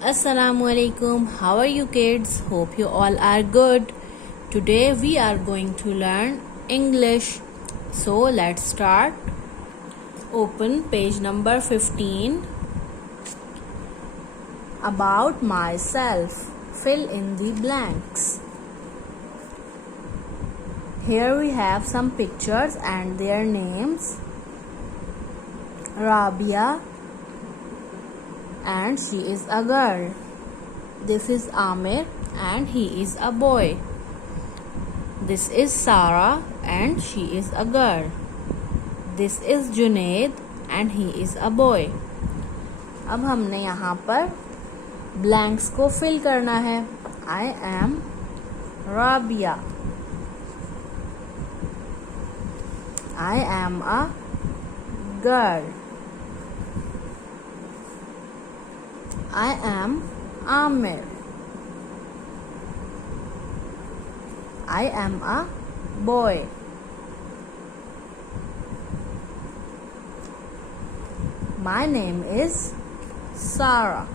Assalamualaikum. How are you kids? Hope you all are good. Today we are going to learn English. So let's start. Open page number 15. About myself. Fill in the blanks. Here we have some pictures and their names. Rabia, and she is a girl. This is Amir and he is a boy. This is Sarah and she is a girl. This is Junaid and he is a boy. अब हमने यहाँ पर blanks को fill करना है. I am Rabia. I am a girl. I am Amir. I am a boy. My name is Sarah.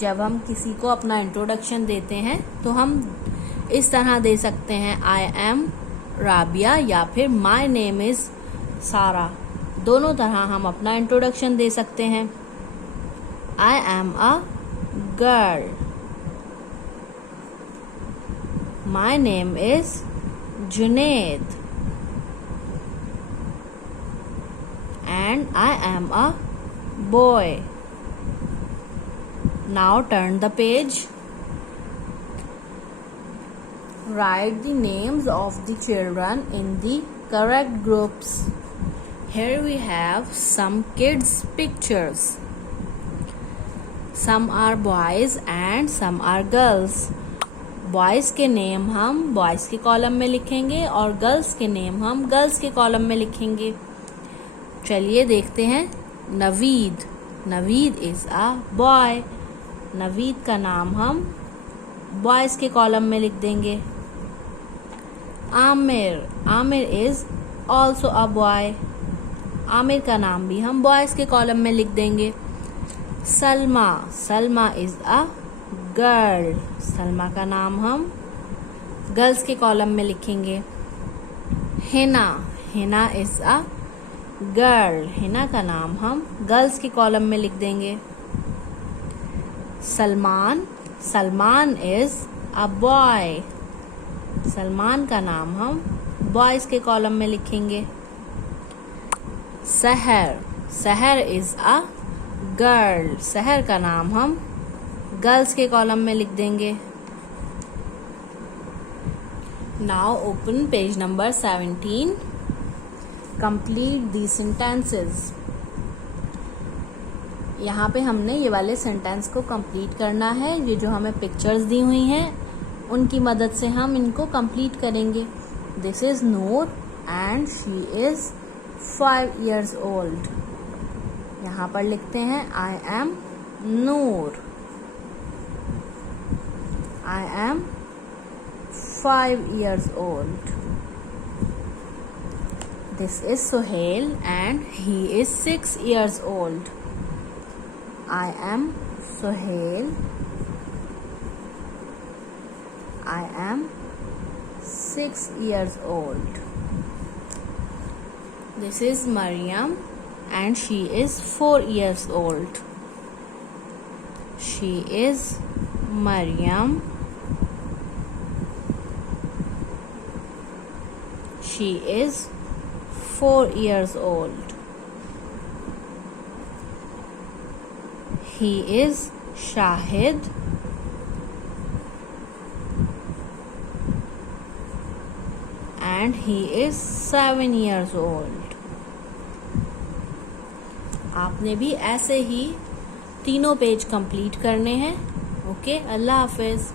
जब हम किसी को अपना इंट्रोडक्शन देते हैं तो हम इस तरह दे सकते हैं I am राबिया या फिर My name is सारा. दोनों तरह हम अपना इंट्रोडक्शन दे सकते हैं. I am a girl. My name is Junaid. And I am a boy. Now turn the page. Write the names of the children in the correct groups. Here we have some kids' pictures. Some are boys and some are girls. Boys के name हम boys के column में लिखेंगे और girls के name हम girls के column में लिखेंगे. चलिए देखते हैं. Naveed. Naveed is a boy. Naveed का नाम हम बॉयज के कॉलम में लिख देंगे. Aamir. Aamir is also a boy. Aamir का नाम भी हम बॉयज के कॉलम में लिख देंगे. Salma. Salma is a girl. Salma का नाम हम गर्ल्स के कॉलम में लिखेंगे. Hina. Hina is a girl. Hina का नाम हम गर्ल्स के कॉलम में लिख देंगे. Salman. Salman is a boy. Salman का नाम हम बॉयज के कॉलम में लिखेंगे. सहर. सहर इज अ गर्ल. सहर का नाम हम गर्ल्स के कॉलम में लिख देंगे. Now open page number 17. Complete the sentences. यहाँ पे हमने ये वाले सेंटेंस को कंप्लीट करना है. ये जो हमें पिक्चर्स दी हुई हैं उनकी मदद से हम इनको कंप्लीट करेंगे. This is Noor and she is 5 years old. यहाँ पर लिखते हैं I am Noor. I am 5 years old. This is Suhail and he is 6 years old. I am Suhail. I am 6 years old. This is Mariam and she is 4 years old. She is Mariam. She is 4 years old. He is Shahid. And he is 7 years old. आपने भी ऐसे ही तीनों page complete करने हैं. Okay, अल्लाह हाफिज.